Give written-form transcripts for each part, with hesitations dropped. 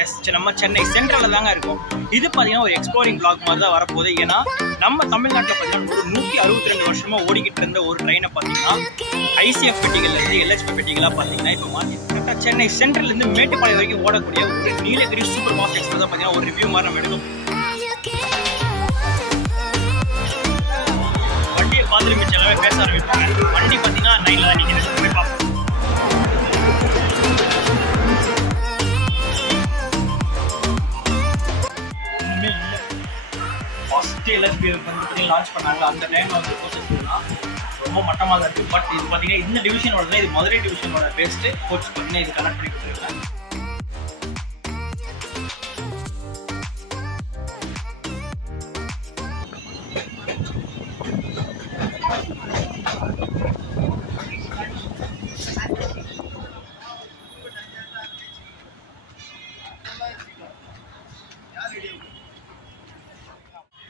S, நம்ம சென்னை சென்ட்ரலில் தாங்க இருக்கும். இது பார்த்தீங்கன்னா ஒரு எக்ஸ்ப்ளோரிங் பிளாக் மாதிரி தான் வரப்போகுது. ஏன்னா நம்ம தமிழ்நாட்டில் பார்த்தீங்கன்னா ஒரு 162 வருஷமாக ஓடிக்கிட்டு இருந்த ஒரு ட்ரெயினை பார்த்தீங்கன்னா ஐசிஎஃப் பெட்டிகள்லேருந்து எல்ஹெச்பி பெட்டிகளாக பார்த்தீங்கன்னா இப்போ மாற்றி கரெக்டாக சென்னை சென்ட்ரல்லேருந்து மேட்டுப்பாளையம் வரைக்கும் ஓடக்கூடிய ஒரு நீலகிரி சூப்பர் ஃபாஸ்ட் எக்ஸ்பிரஸ் பார்த்தீங்கன்னா ஒரு ரிவ்யூ மாதிரி நம்ம எடுக்கும். வண்டியை பார்த்துட்டு மிச்சம் எல்லாமே பேச ஆரம்பிப்பாங்க. வண்டி பார்த்தீங்கன்னா 9ல் தான் நிற்கிது. போய் பார்ப்போம். ஃபஸ்ட்டு எல்ஹெச்பி வந்து லான்ச் பண்ணாங்க. அந்த டைமில் வந்து கோச்சஸ்லாம் ரொம்ப மட்டமாக தான் இருக்குது. பட் இது பார்த்தீங்கன்னா இந்த டிவிஷனோட தான், இது மதுரை டிவிஷனோட பெஸ்ட்டு கோச் பார்த்தீங்கன்னா இது கனெக்ட் பண்ணி கொடுத்துருக்காங்க.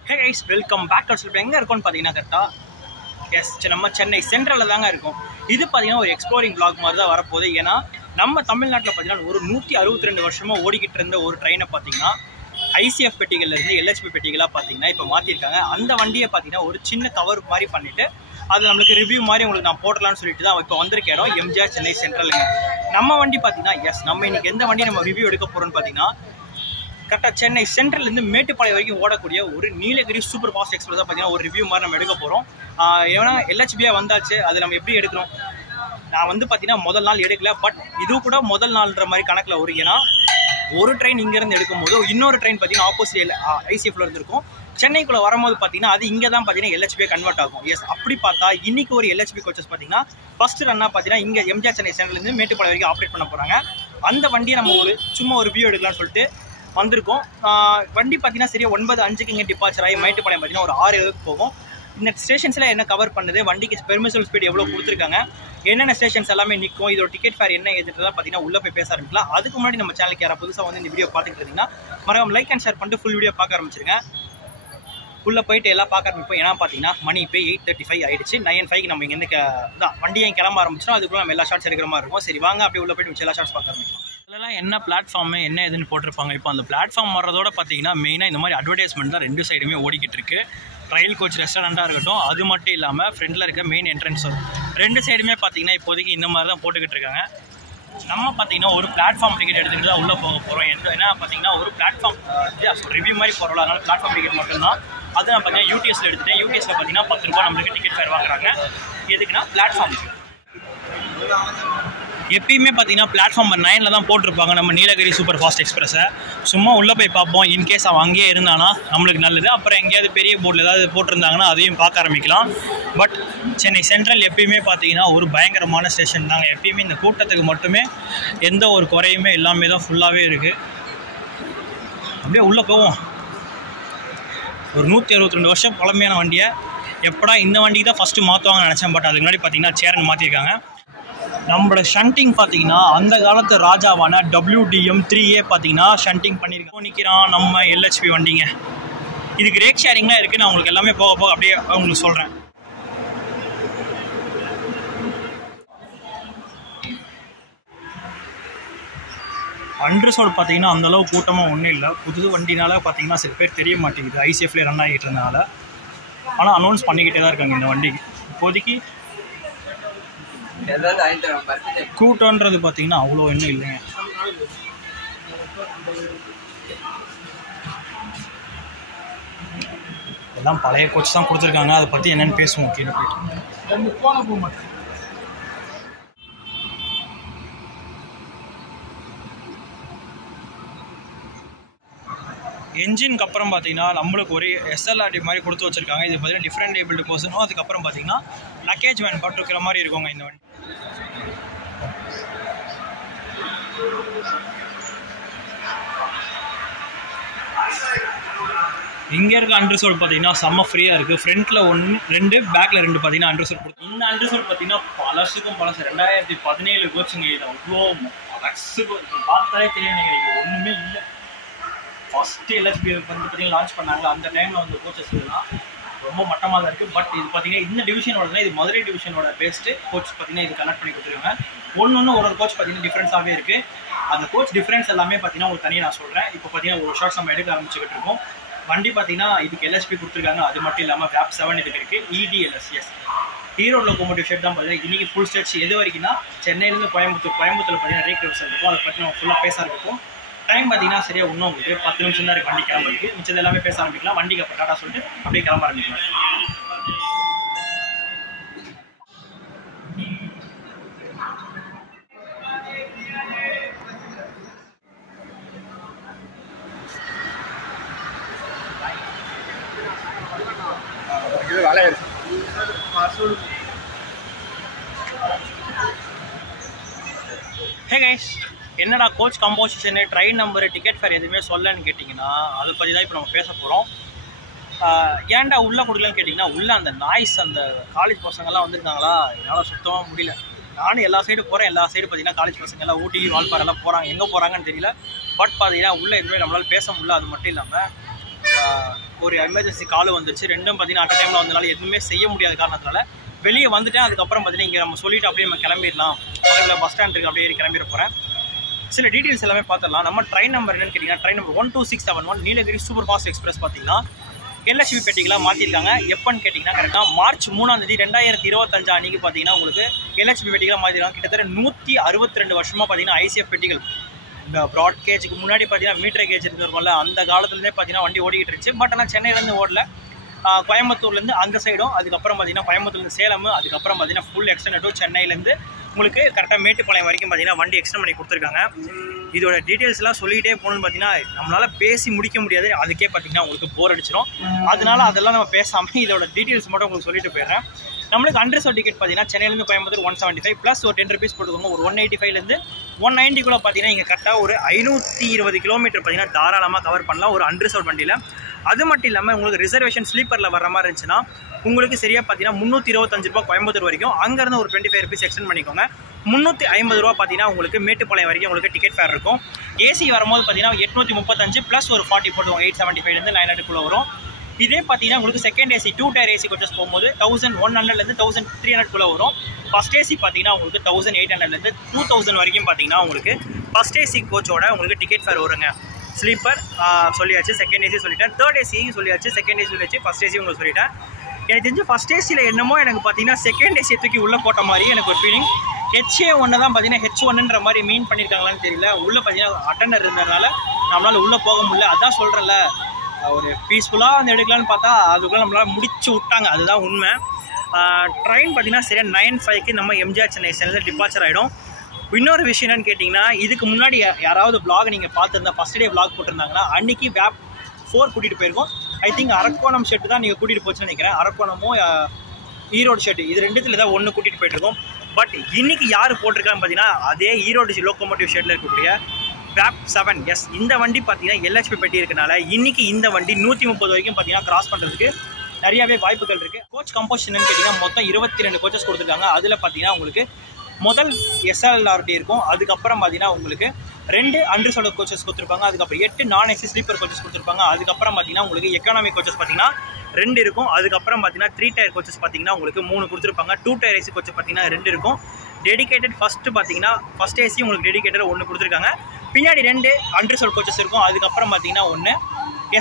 Hey guys, welcome back to சொல்லிட்டு எங்கே இருக்கோன்னு பார்த்தீங்கன்னா கரெக்டாக எஸ், நம்ம சென்னை சென்ட்ரலில் தாங்க இருக்கும். இது பார்த்தீங்கன்னா ஒரு எக்ஸ்ப்ளோரிங் பிளாக் மாதிரி தான் வரப்போகுது. ஏன்னா நம்ம தமிழ்நாட்டில் பார்த்தீங்கன்னா ஒரு 162 வருஷமாக ஓடிக்கிட்டு இருந்த ஒரு ட்ரெயினை பார்த்தீங்கன்னா ஐசிஎஃப் பெட்டிகள்லேருந்து எல்ஹெச்பி பெட்டிகளாக பார்த்தீங்கன்னா இப்போ மாற்றிருக்காங்க. அந்த வண்டியை பார்த்தீங்கன்னா ஒரு சின்ன கவர் மாதிரி பண்ணிவிட்டு அது நம்மளுக்கு ரிவ்யூ மாதிரி உங்களுக்கு நான் போடலான்னு சொல்லிட்டு தான் இப்போ வந்திருக்க இடம் எம்ஜிஆர் சென்னை சென்ட்ரலுங்க. நம்ம வண்டி பார்த்தீங்கன்னா எஸ், நம்ம இன்னைக்கு எந்த வண்டி நம்ம ரிவ்யூ எடுக்க போகிறோன்னு பார்த்தீங்கன்னா கரெக்டாக சென்னை சென்ட்ரல்லேருந்து மேட்டுப்பாளையம் வரைக்கும் ஓடக்கூடிய ஒரு நீலகிரி சூப்பர் ஃபாஸ்ட் எக்ஸ்பிரஸ் தான் பார்த்தீங்கன்னா ஒரு ரிவ்யூ மாதிரி நம்ம எடுக்க போகிறோம். ஏன்னா எல்ஹெச்பியாக வந்தாச்சு, அது நம்ம எப்படி எடுக்கிறோம். நான் வந்து பார்த்தீங்கன்னா முதல் நாள் எடுக்கல, பட் இது கூட முதல் நாள்ன்ற மாதிரி கணக்கில் வரும். ஏன்னா ஒரு ட்ரெயின் இங்கேருந்து எடுக்கும்போது இன்னொரு ட்ரெயின் பார்த்தீங்கன்னா ஆப்போசிட் ஐசிஎஃப்ல இருந்து இருக்கும். சென்னைக்குள்ளே வரும்போது பார்த்தீங்கன்னா அது இங்கே தான் பார்த்தீங்கன்னா எல்ஹெச்பியாக கன்வெர்ட் ஆகும். எஸ், அப்படி பார்த்தா இன்னைக்கு ஒரு எல்ஹெச்பி கோச்சஸ் பார்த்தீங்கன்னா ஃபர்ஸ்ட் ரன்னாக பார்த்தீங்கன்னா இங்கே எம்ஜிஆர் சென்னை சென்ட்ரல்லேருந்து மேட்டுப்பாளையம் வரைக்கும் ஆப்ரேட் பண்ண போகிறாங்க. அந்த வண்டியை நம்ம சும்மா ஒரு ரிவ்யூ எடுக்கலாம்னு சொல்லிட்டு வந்திருக்கோம். வண்டி பார்த்தீங்கன்னா சரியா 9:05 இங்கே டிபார்ச்சர் ஆகி மேட்டுப்பாளையம் பார்த்தீங்கன்னா ஒரு 6:7 போகும். இந்த ஸ்டேஷன்ஸில் என்ன கவர் பண்ணுது, வண்டிக்கு பெர்மிசிபிள் ஸ்பீட் எவ்வளோ கொடுத்துருக்காங்க, என்னென்ன ஸ்டேஷன்ஸ் எல்லாமே நிற்கும், இதோட டிக்கெட் ஃபேர் என்ன ஏதுன்றதா பார்த்தீங்கன்னா உள்ளே போய் பேச ஆரம்பிக்கலாம். அதுக்கு முன்னாடி நம்ம சேனலுக்கு யாராவது புதுசாக வந்து இந்த வீடியோ பார்த்துட்டு இருந்தீங்கன்னா மறக்காம லைக் அண்ட் ஷேர் பண்ணிட்டு ஃபுல் வீடியோ பார்க்க ஆரம்பிச்சிருங்க. உள்ளே போயிட்டு எல்லாம் பார்க்க ஆரம்பிப்போம். ஏன்னா பார்த்தீங்கன்னா மணி இப்போ 8:35 ஆகிடுச்சு. 9:05 நம்ம இங்கேருந்து தான் வண்டியை கிளம்ப ஆரம்பிச்சோம். அதுக்குள்ள நம்ம எல்லா ஷார்ட்ஸ் எடுக்கிற மாதிரி இருக்கும். சரி வாங்க அப்படியே உள்ளே போயிட்டு எல்லா ஷார்ட்ஸ் பார்க்க ஆரம்பிக்கும். இதெல்லாம் என்ன பிளாட்ஃபார்மு என்ன எதுன்னு போட்டிருப்பாங்க. இப்போ அந்த பிளாட்ஃபார்ம் வர்றதோட பார்த்தீங்கன்னா மெயினாக இந்த மாதிரி அட்வர்டைஸ்மெண்ட் தான் 2 சைடுமே ஓடிக்கிட்டு இருக்கு. ரயில் கோச் ரெஸ்டாரண்ட்டாக இருக்கட்டும், அது மட்டும் இல்லாமல் ஃப்ரண்ட்டில் இருக்க மெயின் என்ட்ரன்ஸ் வரும். 2 சைடுமே பார்த்தீங்கன்னா இப்போதைக்கு இந்த மாதிரி தான் போட்டுக்கிட்டு இருக்காங்க. நம்ம பார்த்தீங்கன்னா ஒரு பிளாட்ஃபார்ம் டிக்கெட் எடுத்துகிட்டு தான் உள்ளே போக போகிறோம். என்ன பார்த்தீங்கன்னா ஒரு பிளாட்ஃபார்ம் ரிவ்யூ மாதிரி போகிறோம். அதனால் பிளாட்ஃபார்ம் டிக்கெட் மட்டும்தான். அது நான் பார்த்தீங்கன்னா யூடிஎஸில் எடுத்துகிட்டேன். யூடிஎஸில் பார்த்தீங்கன்னா 10 ரூபா நம்மளுக்கு டிக்கெட் ஃபேர் வாங்குறாங்க. எதுக்குன்னா பிளாட்ஃபார்ம் எப்பயுமே பார்த்தீங்கன்னா பிளாட்ஃபார்ம் 9ல் தான் போட்டிருப்பாங்க நம்ம நீலகிரி சூப்பர் ஃபாஸ்ட் எக்ஸ்பிரஸை. சும்மா உள்ளே போய் பார்ப்போம். இன்கேஸ் அவன் அங்கேயே இருந்தானா நம்மளுக்கு நல்லது. அப்புறம் எங்கேயாவது பெரிய போர்டில் ஏதாவது போட்டிருந்தாங்கன்னா அதையும் பார்க்க ஆரம்பிக்கலாம். பட் சென்னை சென்ட்ரல் எப்பயுமே பார்த்தீங்கன்னா ஒரு பயங்கரமான ஸ்டேஷன் தாங்க. எப்பயுமே இந்த கூட்டத்துக்கு மட்டுமே எந்த ஒரு குறையுமே எல்லாமே தான் ஃபுல்லாகவே இருக்குது. அப்படியே உள்ளே போவோம். ஒரு 162 வருஷம் பழமையான வண்டியை எப்படா இந்த வண்டிக்கு தான் ஃபஸ்ட்டு மாற்றுவாங்கன்னு நினச்சேன். பட் அதுக்கு முன்னாடி பார்த்தீங்கன்னா சேரன் மாற்றிருக்காங்க. நம்மளோட ஷண்டிங் பார்த்தீங்கன்னா அந்த காலத்து ராஜாவான WDM 3A பார்த்தீங்கன்னா ஷண்டிங் பண்ணியிருக்கோம். நிற்கிறான் நம்ம எல்ஹெச்பி வண்டிங்க. இதுக்கு ரேக் ஷேரிங்லாம் இருக்குது. நான் உங்களுக்கு எல்லாமே போக போக அப்படியே உங்களுக்கு சொல்கிறேன். அண்டர்சோடு பார்த்தீங்கன்னா அந்தளவு கூட்டமாக ஒன்றும் இல்லை. புது வண்டினால பார்த்தீங்கன்னா சில பேர் தெரிய மாட்டேங்குது ஐசிஎஃப்லேயே ரன் ஆகிட்டு இருந்தனால. ஆனால் அனௌன்ஸ் பண்ணிக்கிட்டே தான் இருக்காங்க இந்த வண்டிக்கு. இப்போதைக்கு கூட்டன்றது பார்த்தீங்கன்னா அவ்வளோ இன்னும் இல்லைங்க. எல்லாம் பழைய கோச் தான் கொடுத்துருக்காங்க. அதை பற்றி என்னென்னு பேசுவோம் கீழே போயிட்டு. என்ஜினுக்கு அப்புறம் பார்த்தீங்கன்னா நம்மளுக்கு ஒரு SLRD மாதிரி கொடுத்து வச்சுருக்காங்க. இது பார்த்தீங்கன்னா டிஃப்ரெண்ட் ஏபிள்டு பர்சனும். அதுக்கப்புறம் பார்த்தீங்கன்னா லக்கேஜ் வேன் போட்டிருக்கிற மாதிரி இருக்குங்க இந்த வண்டி. இங்கே இருக்க அண்டர்சோல் பார்த்தீங்கன்னா செம்ம ஃப்ரீயாக இருக்குது. ஃப்ரண்ட்டில் 1 2 பேக்கில் 2 பார்த்தீங்கன்னா அண்டர்சோல் கொடுத்து. இந்த அண்டர்சோல் பார்த்தீங்கன்னா பழசுக்கும் பழசு 2017 கோச்சுங்க. இது அவ்வளோ பழசுக்கும் பார்த்தாலே தெரியும். நீங்கள் இது ஒன்றுமே இல்லை. ஃபஸ்ட்டு எல்ஹெச்பி வந்து பார்த்தீங்கன்னா லான்ச் பண்ணாங்க. அந்த டைமில் வந்து கோச்சஸ் எல்லாம் ரொம்ப மட்டமாக தான் இருக்குது. பட் இது பார்த்தீங்கன்னா இந்த டிவிஷனோட இது மதுரை டிவிஷனோட பெஸ்ட்டு கோச் பார்த்தீங்கன்னா இது கனெக்ட் பண்ணி கொடுத்துருக்காங்க. ஒன்று ஒரு கோச் பார்த்தீங்கன்னா டிஃப்ரென்ஸாகவே இருக்குது. அந்த கோச் டிஃப்ரென்ஸ் எல்லாமே பார்த்தீங்கன்னா ஒரு தனியாக நான் சொல்கிறேன். இப்போ பார்த்தீங்கன்னா ஒரு ஷார்ட்ஸ் நம்ம எடுக்க ஆரம்பிச்சுக்கிட்டு இருக்கோம். வண்டி பார்த்தீங்கன்னா இதுக்கு எல்எஸ்பி கொடுத்துருக்காங்க. அது மட்டும் இல்லாமல் VAP 7 இதுக்கு இருக்குது. EDLS ஈரோடு லோகோமோட்டிவ் ஷெட் தான் பார்த்தீங்கன்னா இன்றைக்கி ஃபுல் ஸ்டெட்ச் எது வரைக்கும்னா சென்னையிலேருந்து கோயம்புத்தூரில் பார்த்தீங்கன்னா ரேக் ரிவர்சல் இருக்கும். அதை பற்றி நம்ம ஃபுல்லாக பேச இருக்கும். டைம் பார்த்தீங்கன்னா சரியாக இன்னும் உங்களுக்கு 10 நிமிஷம் தான் இருக்குது வண்டி கிளம்புறதுக்கு. மிச்சது எல்லாமே பேச ஆரம்பிக்கலாம். வண்டிக்கு அப்போ டாட்டா சொல்லிட்டு அப்படியே கிளம்ப ஆரம்பிக்கலாம். ஹே கைஸ், என்னடா coach composition, train number, ticket fare எதுவுமே சொல்லன்னு கேட்டிங்கன்னா அதை பற்றி தான் இப்போ நம்ம பேச போகிறோம். ஏன்டா உள்ளே கொடுக்கலன்னு கேட்டிங்கன்னா உள்ளே அந்த நாய்ஸ், அந்த காலேஜ் பசங்கள்லாம் வந்திருக்காங்களா, என்னால் சுத்தமாக முடியல. நானும் எல்லா சைடு போகிறேன். எல்லா சைடு பார்த்தீங்கன்னா காலேஜ் பசங்கள்லாம் ஊட்டி வால்பாறைலாம் போகிறாங்க. எங்கே போகிறாங்கன்னு தெரியல. பட் பார்த்தீங்கன்னா உள்ளே எதுவுமே நம்மளால் பேச முடியல. அது மட்டும் இல்லாமல் ஒரு எமர்ஜென்சி கால் வந்துச்சு. ரெண்டும் பார்த்தீங்கன்னா அட் டைமில் வந்தனால எதுவுமே செய்ய முடியாத காரணத்தினால வெளியே வந்துட்டேன். அதுக்கப்புறம் பார்த்தீங்கன்னா இங்கே நம்ம சொல்லிவிட்டு அப்படியே நம்ம கிளம்பிடலாம். அதில் பஸ் ஸ்டாண்டுக்கு அப்படியே கிளம்பிட போகிறேன். சில டீட்டெயில்ஸ் எல்லாமே பார்த்துடலாம். நம்ம ட்ரெயின் நம்பர் என்னன்னு கேட்டிங்கன்னா train number 12671 Nilgiri super fast express பார்த்தீங்கன்னா LHV பெட்டிகளாக மாற்றிருக்காங்க. எப்போன்னு கேட்டிங்கன்னா கரெக்டாக March 3 2025 அன்றைக்கி பார்த்தீங்கன்னா உங்களுக்கு LHV பெட்டிகளாக மாற்றிருக்காங்க. கிட்டத்தட்ட 162 வருஷமாக பார்த்தீங்கன்னா ICF பெட்டிகள். இந்த ப்ராட் கேஜுக்கு முன்னாடி பார்த்தீங்கன்னா மீட்டர் கேஜ் இருக்கும்ல, அந்த காலத்துலேருந்தே பார்த்தீங்கன்னா வண்டி ஓடிக்கிட்டு இருந்துச்சு. பட் ஆனால் சென்னையிலேருந்து ஓடல, கோயம்புத்தூர்லேருந்து அந்த சைடும், அதுக்கப்புறம் பார்த்தீங்கன்னா கோயம்புத்தூர்லேருந்து சேலம், அதுக்கப்புறம் பார்த்தீங்கன்னா ஃபுல் எக்ஸ்டெண்ட் டு சென்னையிலேருந்து உங்களுக்கு கரெக்டாக மேட்டுப்பாளையம் வரைக்கும் பார்த்தீங்கன்னா வண்டி எக்ஸ்டெண்ட் பண்ணி கொடுத்துருக்காங்க. இதோட டீட்டெயில்ஸ்லாம் சொல்லிகிட்டே போகணுன்னு பார்த்தீங்கன்னா நம்மளால் பேசி முடிக்க முடியாது. அதுக்கே பார்த்தீங்கன்னா உங்களுக்கு போர் அடிச்சிடும். அதனால அதெல்லாம் நம்ம பேசாமல் இதோட டீட்டெயில்ஸ் மட்டும் உங்களுக்கு சொல்லிட்டு போயிடுறேன். நம்மளுக்கு அன்ரிசர்வ் டிக்கெட் பார்த்தீங்கன்னா சென்னையிலேருந்து கோயம்புத்தூர் 175 ப்ளஸ் ஒரு 10 rupees போட்டுக்கோங்க. ஒரு 185லேருந்து 190 பார்த்தீங்கன்னா இங்கே கரெக்டாக ஒரு 520 கிலோமீட்டர் பார்த்தீங்கன்னா தாராளமாக கவர் பண்ணலாம் ஒரு அன்ரிசர்வ் வண்டியில். அது மட்டும் இல்லாமல் உங்களுக்கு ரிசர்வேஷன் ஸ்லீப்பரில் வர மாதிரி இருந்துச்சுன்னா உங்களுக்கு சரியாக பார்த்தீங்கன்னா 325 ரூபா கோயம்புத்தூர் வரைக்கும், அங்கேருந்து ஒரு 25 rupees எக்ஸ்டெண்ட் பண்ணிக்கோங்க. 350 ரூபா பார்த்தீங்கன்னா உங்களுக்கு மேட்டுப்பாளையம் வரைக்கும் உங்களுக்கு டிக்கெட் ஃபேர் இருக்கும். ஏசி வரும்போது பார்த்தீங்கன்னா 835 ப்ளஸ் ஒரு 40 போட்டுவோம். 875லேருந்து 900 வரும். இதே பார்த்தீங்கன்னா உங்களுக்கு second AC 2 tyre AC coaches போகும்போது 1100லேருந்து 1300 வரும். ஃபஸ்ட் ஏசி பார்த்தீங்கன்னா உங்களுக்கு 1800லேருந்து 2000 வரைக்கும் பார்த்தீங்கன்னா உங்களுக்கு ஃபஸ்ட் ஏசி கோச்சோட உங்களுக்கு டிக்கெட் ஃபேர் வருங்க. ஸ்லீப்பர் சொல்லியாச்சு, செகண்ட் ஏசி சொல்லிட்டேன், தேர்ட் ஏசி சொல்லியாச்சு, செகண்ட் ஏசி சொல்லியாச்சு, ஃபஸ்ட் ஏசி உங்களுக்கு சொல்லிட்டேன். எனக்கு தெரிஞ்சு ஃபஸ்ட் ஏசியில் என்னமோ எனக்கு பார்த்தீங்கன்னா செகண்ட் ஏசி தூக்கி உள்ளே போட்ட மாதிரி எனக்கு ஒரு ஃபீலிங். HA1 தான் பார்த்தீங்கன்னா H1ன்ற மாதிரி மீன் பண்ணியிருக்காங்களான்னு தெரியல. உள்ளே பார்த்தீங்கன்னா அட்டெண்டர் இருந்ததுனால நம்மளால் உள்ளே போக முடியல. அதான் சொல்கிறேன்ல, ஒரு பீஸ்ஃபுல்லாக வந்து எடுக்கலான்னு பார்த்தா அதுக்குள்ளே நம்மளால் முடிச்சு விட்டாங்க. அதுதான் உண்மை. ட்ரெயின் பார்த்தீங்கன்னா சரியாக 9:05 நம்ம MGR சென்னை ஸ்டேஷனில் டிபார்ச்சர் ஆகிடும். இன்னொரு விஷயம் என்னன்னு கேட்டிங்கன்னா இதுக்கு முன்னாடி யாராவது vlog நீங்கள் பார்த்துருந்தா ஃபஸ்ட் டே vlog போட்டிருந்தாங்கன்னா அன்றைக்கி VAP 4 கூட்டிகிட்டு போயிருக்கோம். ஐ திங்க் அரக்கோணம் ஷெட்டு தான் நீங்கள் கூட்டிகிட்டு போச்சுன்னு நினைக்கிறேன். அரக்கோணமும் ஈரோடு ஷெட்டு இது ரெண்டுத்தில் தான் ஒன்று கூட்டிகிட்டு போயிட்டுருக்கோம். பட் இன்றைக்கி யார் போட்டிருக்கான்னு பார்த்தீங்கன்னா அதே ஈரோடு லோகோமோட்டிவ் ஷெட்டில் இருக்கக்கூடிய VAP 7. எஸ், இந்த வண்டி பார்த்தீங்கன்னா LHV பெட்டி இருக்கனால இன்றைக்கி இந்த வண்டி 130 வரைக்கும் பார்த்தீங்கன்னா கிராஸ் பண்ணுறதுக்கு நிறையாவே வாய்ப்புகள் இருக்குது. கோச் கம்போசிஷன் கேட்டிங்கன்னா மொத்தம் 22 கோச்சஸ் கொடுத்துருக்காங்க. அதில் பார்த்தீங்கன்னா உங்களுக்கு முதல் SLRD இருக்கும். அதுக்கப்புறம் பார்த்தீங்கன்னா உங்களுக்கு 2 அன்ரிசர்வ்டு கோச்சஸ் கொடுத்துருப்பாங்க. அதுக்கப்புறம் 8 நான் ஏசி ஸ்லீப்பர் கோச்சஸ் கொடுத்துருப்பாங்க. அதுக்கப்புறம் பார்த்தீங்கன்னா உங்களுக்கு எக்கானமிக் கோச்சஸ் பார்த்தீங்கன்னா 2 இருக்கும். அதுக்கப்புறம் பார்த்தீங்கன்னா 3 டயர் கோச்சஸ் பார்த்தீங்கன்னா உங்களுக்கு 3 கொடுத்துருப்பாங்க. 2 டயர் ஏசி கோச்சஸ் பார்த்தீங்கன்னா 2 இருக்கும். டெடிகேட்டட் ஃபஸ்ட்டு பார்த்தீங்கன்னா ஃபஸ்ட் ஏசி உங்களுக்கு டெடிகேட்டட் 1 கொடுத்துருக்காங்க. பின்னாடி 2 அன்ரிசர்வ் கோச்சஸ் இருக்கும். அதுக்கப்புறம் பார்த்தீங்கன்னா 1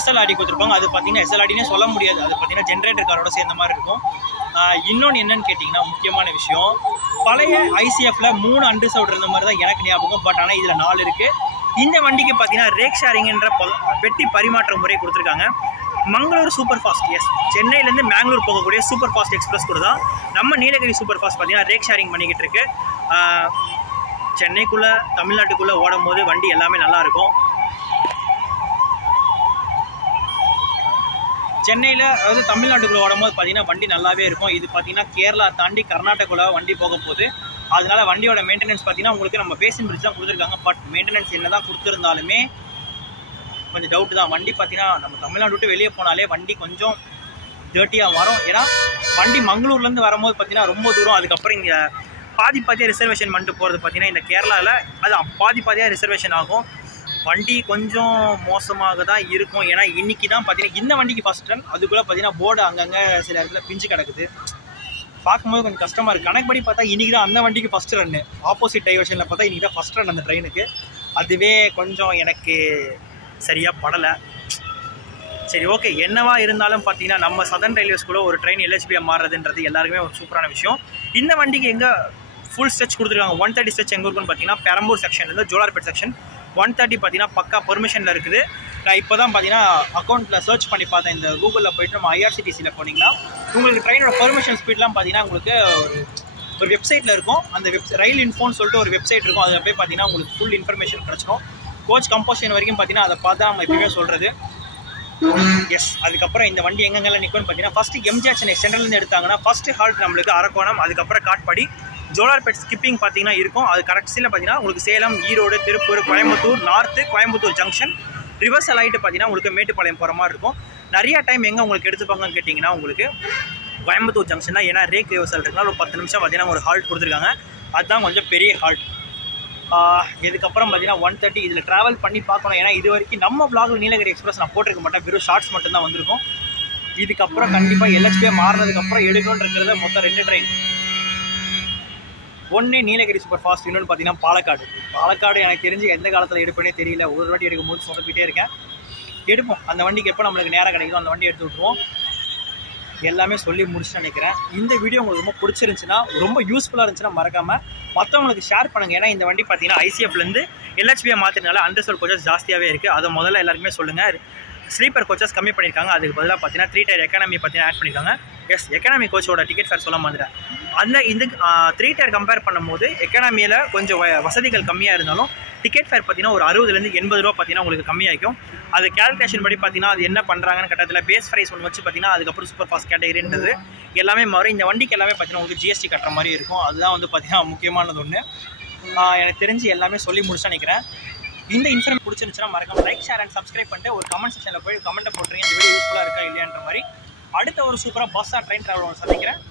SLRD கொடுத்துருப்பாங்க. அது பார்த்தீங்கன்னா SLRDனே சொல்ல முடியாது, அது பார்த்தீங்கன்னா ஜென்ரேட்டர் காரோட சேர்ந்த மாதிரி இருக்கும். இன்னொன்று என்னன்னு கேட்டிங்கன்னா முக்கியமான விஷயம், பழைய ICFல 3 அன்ரிசர்வ்டு இருந்த மாதிரி தான் எனக்கு ஞாபகம். பட் ஆனால் இதில் 4 இருக்குது. இந்த வண்டிக்கு பார்த்தீங்கன்னா ரேக் ஷேரிங்ன்ற பெட்டி பரிமாற்ற முறை கொடுத்துருக்காங்க. மங்களூர் சூப்பர் ஃபாஸ்ட், எஸ், சென்னையிலேருந்து மேங்களூர் போகக்கூடிய சூப்பர் ஃபாஸ்ட் எக்ஸ்பிரஸ் கூட தான் நம்ம நீலகிரி சூப்பர் ஃபாஸ்ட் பார்த்தீங்கன்னா ரேக் ஷேரிங் பண்ணிக்கிட்டு இருக்கு. சென்னைக்குள்ளே தமிழ்நாட்டுக்குள்ளே ஓடும் போது வண்டி எல்லாமே நல்லாயிருக்கும். சென்னையில் அதாவது தமிழ்நாட்டுக்குள்ளே ஓடும்போது பார்த்தீங்கன்னா வண்டி நல்லாவே இருக்கும். இது பார்த்தீங்கன்னா கேரளா தாண்டி கர்நாடகாவில் வண்டி போக போகுது. அதனால வண்டியோட மெயின்டெனன்ஸ் பார்த்தீங்கன்னா உங்களுக்கு நம்ம பேசின் பிரிட்ஜ் தான் கொடுத்துருக்காங்க. பட் மெயின்டெனன்ஸ் என்ன தான் கொடுத்துருந்தாலுமே கொஞ்சம் டவுட்டு தான். வண்டி பார்த்தீங்கன்னா நம்ம தமிழ்நாடு விட்டு வெளியே போனாலே வண்டி கொஞ்சம் டர்ட்டியாக வரும். ஏன்னா வண்டி மங்களூர்லேருந்து வரும்போது பார்த்தீங்கன்னா ரொம்ப தூரம். அதுக்கப்புறம் இங்கே பாதியாக ரிசர்வேஷன் பண்ணிட்டு போகிறது பார்த்தீங்கன்னா இந்த கேரளாவில் அது பாதியாக ரிசர்வேஷன் ஆகும். வண்டி கொஞ்சம் மோசமாக தான் இருக்கும். ஏன்னா இன்றைக்கி தான் பார்த்தீங்கன்னா இந்த வண்டிக்கு ஃபஸ்ட் ரன், அதுக்குள்ளே பார்த்தீங்கன்னா போர்டு அங்கங்கே சில இடத்துல பிஞ்சு கிடக்குது. பார்க்கும்போது கொஞ்சம் கஷ்டமாக இருக்குது. கணக்குப்படி பார்த்தா இன்றைக்கி தான் அந்த வண்டிக்கு ஃபஸ்ட் ரன்னு, ஆப்போசிட் டைவர்ஷனில் பார்த்தா இன்றைக்கி தான் ஃபஸ்ட் ரன் அந்த ட்ரெயினுக்கு. அதுவே கொஞ்சம் எனக்கு சரியாக படலை. சரி, ஓகே. என்னவா இருந்தாலும் பார்த்தீங்கன்னா நம்ம சதர்ன் ரயில்வேஸ்குள்ளே ஒரு ட்ரெயின் LHBM மாறுறதுன்றது எல்லாருக்குமே ஒரு சூப்பரான விஷயம். இந்த வண்டிக்கு எங்கே ஃபுல் ஸ்ட்ரெச் கொடுத்துருக்காங்க, 130 ஸ்ட்ரெச் எங்கே இருக்குன்னு பார்த்தீங்கன்னா பெரம்பூர் செக்ஷன்லேருந்து ஜோலார்பேட் செக்ஷன் 130 பார்த்தீங்கன்னா பக்கா பெர்மிஷனில் இருக்குது. நான் இப்போ தான் பார்த்தீங்கன்னா அக்கௌண்ட்டில் சர்ச் பண்ணி பார்த்தேன். இந்த கூகுளில் போய்ட்டு நம்ம IRCTCயில் போனீங்கன்னா உங்களுக்கு ட்ரெயினோட பெர்மிஷன் ஸ்பீட்லாம் பார்த்தீங்கன்னா உங்களுக்கு ஒரு வெப்சைட்டில் இருக்கும். அந்த ரயில் இன்ஃபோன்னு சொல்லிட்டு ஒரு வெப்சைட் இருக்கும். அதில் போய் பார்த்தீங்கன்னா உங்களுக்கு ஃபுல் இன்ஃபர்மேஷன் கிடச்சிடும். கோச் கம்போசிஷன் வரைக்கும் பார்த்தீங்கன்னா அதை பார்த்தா நம்ம எப்பயுமே சொல்கிறது. எஸ், அதுக்கப்புறம் இந்த வண்டி எங்கெங்கெல்லாம் நிற்கும்னு பார்த்தீங்கன்னா ஃபஸ்ட்டு MGR சென்னை சென்ட்ரல்லேருந்து எடுத்தாங்கன்னா ஃபஸ்ட்டு ஹால்ட் நம்மளுக்கு அரக்கோணம், அதுக்கப்புறம் காட்பாடி, ஜோலார்பேட் ஸ்கிப்பிங் பார்த்தீங்கன்னா இருக்கும். அது கரெக்ட்ஸில் பார்த்தீங்கன்னா உங்களுக்கு Salem, Erode, Tiruppur, Coimbatore north, Coimbatore junction, reversal ஆகிட்டு பார்த்தீங்கன்னா உங்களுக்கு மேட்டுப்பாளையம் போகிற மாதிரி இருக்கும். நிறையா டைம் எங்கே உங்களுக்கு எடுத்துப்பாங்கன்னு கேட்டிங்கன்னா உங்களுக்கு கோயம்புத்தூர் ஜங்ஷன் தான். ஏன்னா ரேக் ரிவர்சல் இருக்குன்னா ஒரு 10 நிமிஷம் பார்த்தீங்கன்னா ஒரு ஹால்ட் கொடுத்துருக்காங்க. அதுதான் கொஞ்சம் பெரிய ஹால்ட். இதுக்கப்புறம் பார்த்தீங்கன்னா 130 இதில் ட்ராவல் பண்ணி பார்க்கணும். ஏன்னா இது வரைக்கும் நம்ம vlogல நீலகிரி எக்ஸ்பிரஸ் நான் போட்டிருக்க மாட்டேன், வெறும் ஷார்ட்ஸ் மட்டும்தான் வந்திருக்கும். இதுக்கப்புறம் கண்டிப்பாக LHBM மாறினதுக்கப்புறம் எடுக்கணும்னு இருக்கிறத மொத்தம் 2 ட்ரெயின். ஒன்று நீலகிரி சூப்பர் ஃபாஸ்ட், இன்னொன்று பார்த்தீங்கன்னா பாலக்காடு. எனக்கு தெரிஞ்சு எந்த காலத்தில் எடுப்பேனே தெரியல. ஒரு வாட்டி எடுக்கும்போது சொதப்பிட்டே இருக்கேன். எடுப்போம், அந்த வண்டிக்கு எப்போ நம்மளுக்கு நேரம் கிடைக்குதோ அந்த வண்டி எடுத்து விட்ருவோம். எல்லாமே சொல்லி முடிச்சுன்னு நினைக்கிறேன். இந்த வீடியோ உங்களுக்கு ரொம்ப பிடிச்சிருந்துச்சுன்னா, ரொம்ப யூஸ்ஃபுல்லாக இருந்துச்சுன்னா மறக்காமல் மற்றவங்களுக்கு ஷேர் பண்ணுங்கள். ஏன்னா இந்த வண்டி பார்த்தீங்கன்னா ICFலேருந்து LHBM மாற்றினால அண்டர்சோல் கோச்சஸ் ஜாஸ்தியாகவே இருக்குது. அதை முதல்ல எல்லாருக்குமே சொல்லுங்கள். ஸ்லீப்பர் கோச்சஸ் கம்மி பண்ணியிருக்காங்க. அதுக்கு பதிலாக பார்த்தீங்கன்னா 3 டயர் எக்கானமி பார்த்தீங்கன்னா ஆட் பண்ணியிருக்காங்க. எஸ், எக்கானமி கோச்சோட டிக்கெட் ஃபேர் சொல்ல மாதிரி அந்த இந்த 3 டயர் கம்பேர் பண்ணும்போது எக்கானமியில் கொஞ்சம் வசதிகள் கம்மியாக இருந்தாலும் டிக்கெட் ஃபேர் பார்த்தீங்கன்னா ஒரு 60லேருந்து 80 ரூபா பார்த்தீங்கன்னா உங்களுக்கு கம்மியாகும். அது கேல்குலேஷன் படி பார்த்தீங்கன்னா அது என்ன பண்ணுறாங்கன்னு கட்டத்தில் பேஸ் ப்ரைஸ் ஒன்று வச்சு பார்த்தீங்கன்னா அதுக்கப்புறம் சூப்பர் ஃபாஸ்ட் கேட்டகரின்றது எல்லாமே மாறும். இந்த வண்டிக்கு எல்லாமே பார்த்தீங்கன்னா உங்களுக்கு GST கட்டுற மாதிரி இருக்கும். அதுதான் வந்து பார்த்தீங்கன்னா முக்கியமானது ஒன்று. எனக்கு தெரிஞ்சு எல்லாமே சொல்லி முடிச்சு நினைக்கிறேன். இந்த இன்ஃபர்மேஷன் பிடிச்சிருந்துச்சுன்னா மறக்காம லைக், ஷேர் அண்ட் சப்ஸ்கிரைப் பண்ணிட்டு ஒரு கமெண்ட் செக்ஷனில் போய் கமெண்ட்டை போட்டுருங்க. இந்த வீடியோ யூஸ்ஃபுல்லாக இருக்கா இல்லையான்ற மாதிரி. அடுத்த ஒரு சூப்பராக பஸ்ஸாக ட்ரெயின் ட்ராவல் ஒன்று சந்திக்கிறேன்.